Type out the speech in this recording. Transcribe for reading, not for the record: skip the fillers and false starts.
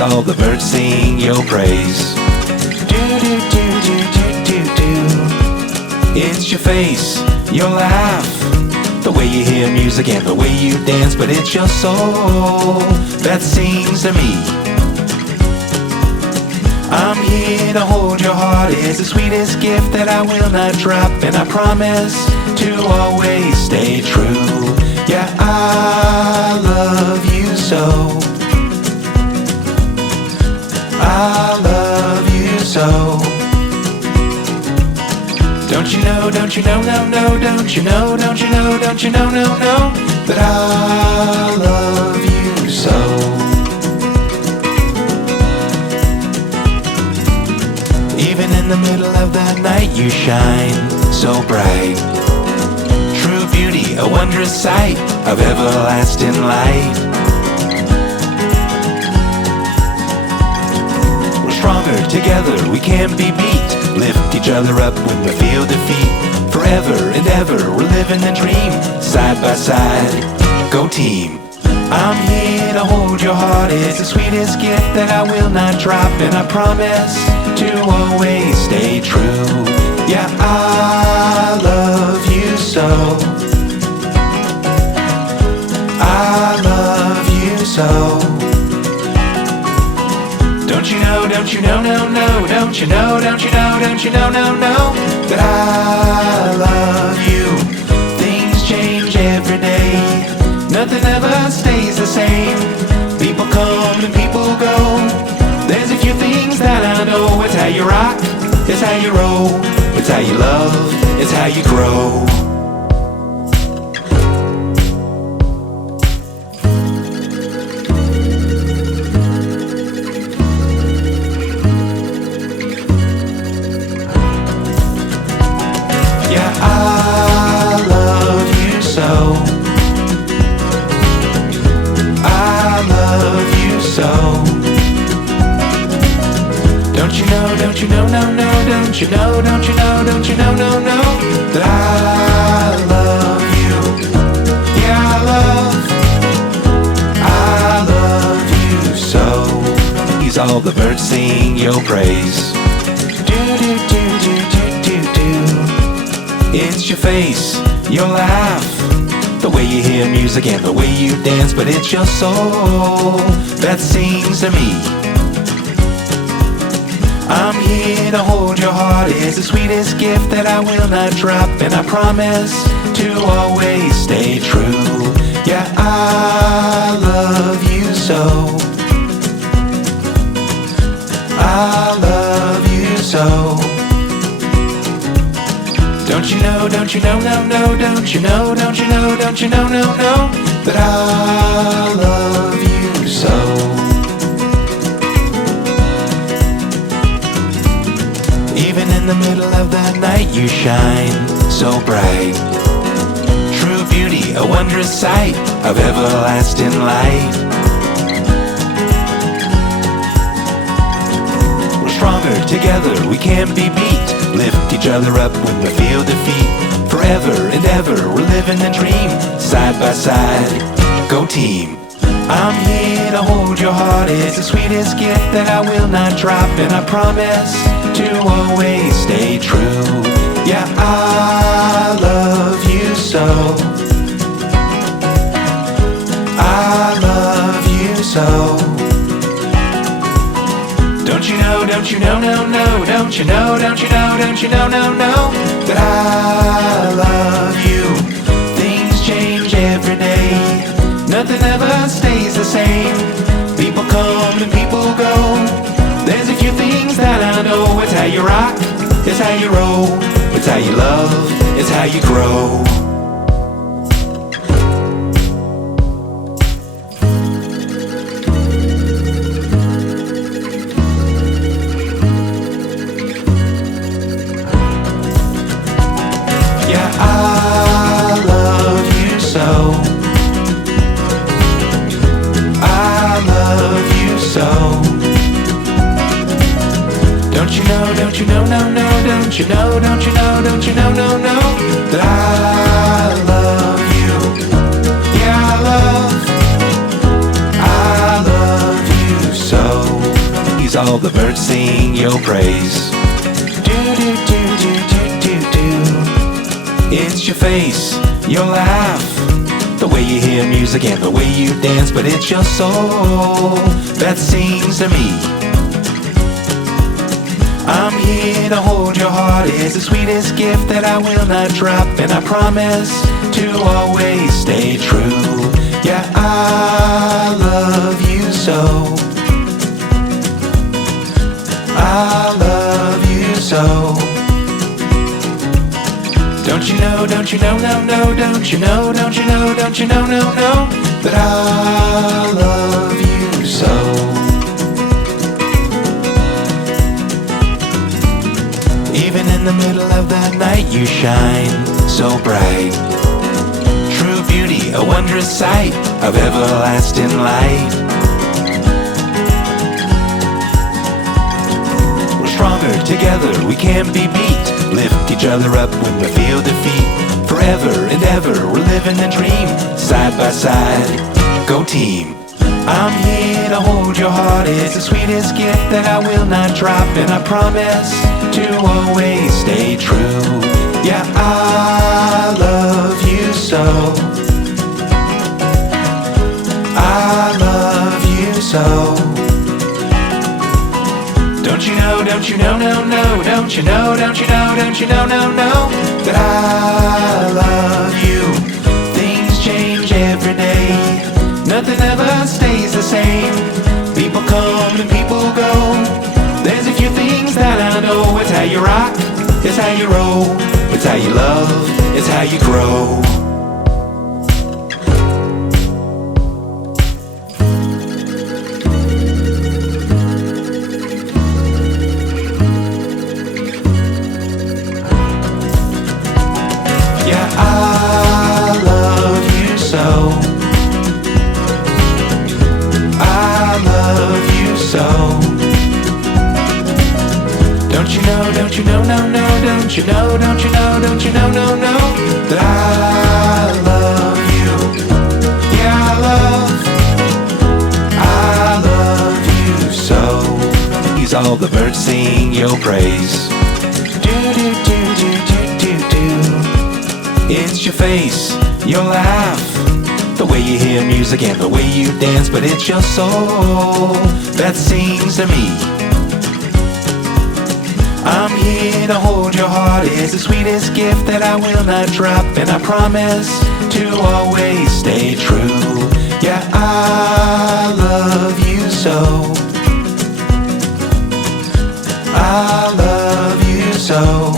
All the birds sing your praise. Do do do do do do do. It's your face, your laugh, the way you hear music and the way you dance, but it's your soul that sings to me. I'm here to hold your heart. It's the sweetest gift that I will not drop, and I promise to always stay true. Yeah, I love you so. I love you so. Don't you know, don't you know, no, no, don't you know, don't you know, don't you know, no, no, that I love you so. Even in the middle of the night you shine so bright. True beauty, a wondrous sight of everlasting light. Stronger together, we can't be beat. Lift each other up when we feel defeat. Forever and ever, we're living the dream. Side by side, go team. I'm here to hold your heart. It's the sweetest gift that I will not drop, and I promise to always stay true. Yeah, I love you so. I love you so. Don't you know, don't you know, no, no, don't you know, don't you know, don't you know, no, no, that I love you. Things change every day, nothing ever stays the same. People come and people go. There's a few things that I know. It's how you rock, it's how you roll, it's how you love, it's how you grow. Don't you know, no, no, don't you know, don't you know, don't you know, no, no, that I love you. Yeah, I love you so. All the birds sing your praise. Do do do do do do do. It's your face, your laugh, the way you hear music and the way you dance, but it's your soul that sings to me. I'm here to hold your heart. It's the sweetest gift that I will not drop, and I promise to always stay true. Yeah, I love you so. I love you so. Don't you know, don't you know, no, no, don't you know, don't you know, don't you know, no, no, that I love you so. Even in the middle of the night you shine so bright. True beauty, a wondrous sight of everlasting light. We're stronger together, we can't be beat. Lift each other up when we feel defeat. Forever and ever, we're living the dream. Side by side, go team. I'm here to hold your heart. It's the sweetest gift that I will not drop, and I promise to always stay true. Yeah, I love you so. I love you so. Don't you know, don't you know, no, no, don't you know, don't you know, don't you know, no, no, that I love you. Things change every day, nothing ever stays the same. People come and people go. There's a few things that I know. It's how you rock, it's how you roll, it's how you love, it's how you grow. Yeah, I love you so. I love you so. Don't you know, don't you know, no, no, don't you know, don't you know, don't you know, no, no, that I love you. Yeah, I love you so. He's all the birds sing your praise. Do do do do do do do. It's your face, your laugh, the way you hear music and the way you dance, but it's your soul that sings to me. I'm here to hold your heart. It's the sweetest gift that I will not drop, and I promise to always stay true. Yeah, I love you so. I love you so. Don't you know, don't you know, no, no, don't you know, don't you know, don't you know, no, no, that I love you so. Even in the middle of the night you shine so bright. True beauty, a wondrous sight of everlasting light. We're stronger together, we can't be beat. Lift each other up when we feel defeat. Forever and ever, we're living the dream. Side by side, go team. I'm here to hold your heart. It's the sweetest gift that I will not drop, and I promise to always stay true. Yeah, I love you so. I love you so. Don't you know, don't you know, no, no, don't you know, don't you know, don't you know, no, no, that I love you. Things change every day. Nothing ever stays the same. People come and people go. There's a few things that I know. It's how you rock, it's how you roll, it's how you love, it's how you grow. Yeah, I love you so. I love you so. Don't you know, don't you know, no, no, don't you know, don't you know, don't you know, no, no, that I love you. Yeah, I love you so. He's all the birds sing your praise. Do do do do do do do. It's your face, your laugh, the way you hear music and the way you dance, but it's your soul that sings to me. I'm here to hold your heart. It's the sweetest gift that I will not drop, and I promise to always stay true. Yeah, I love you so. I love you so.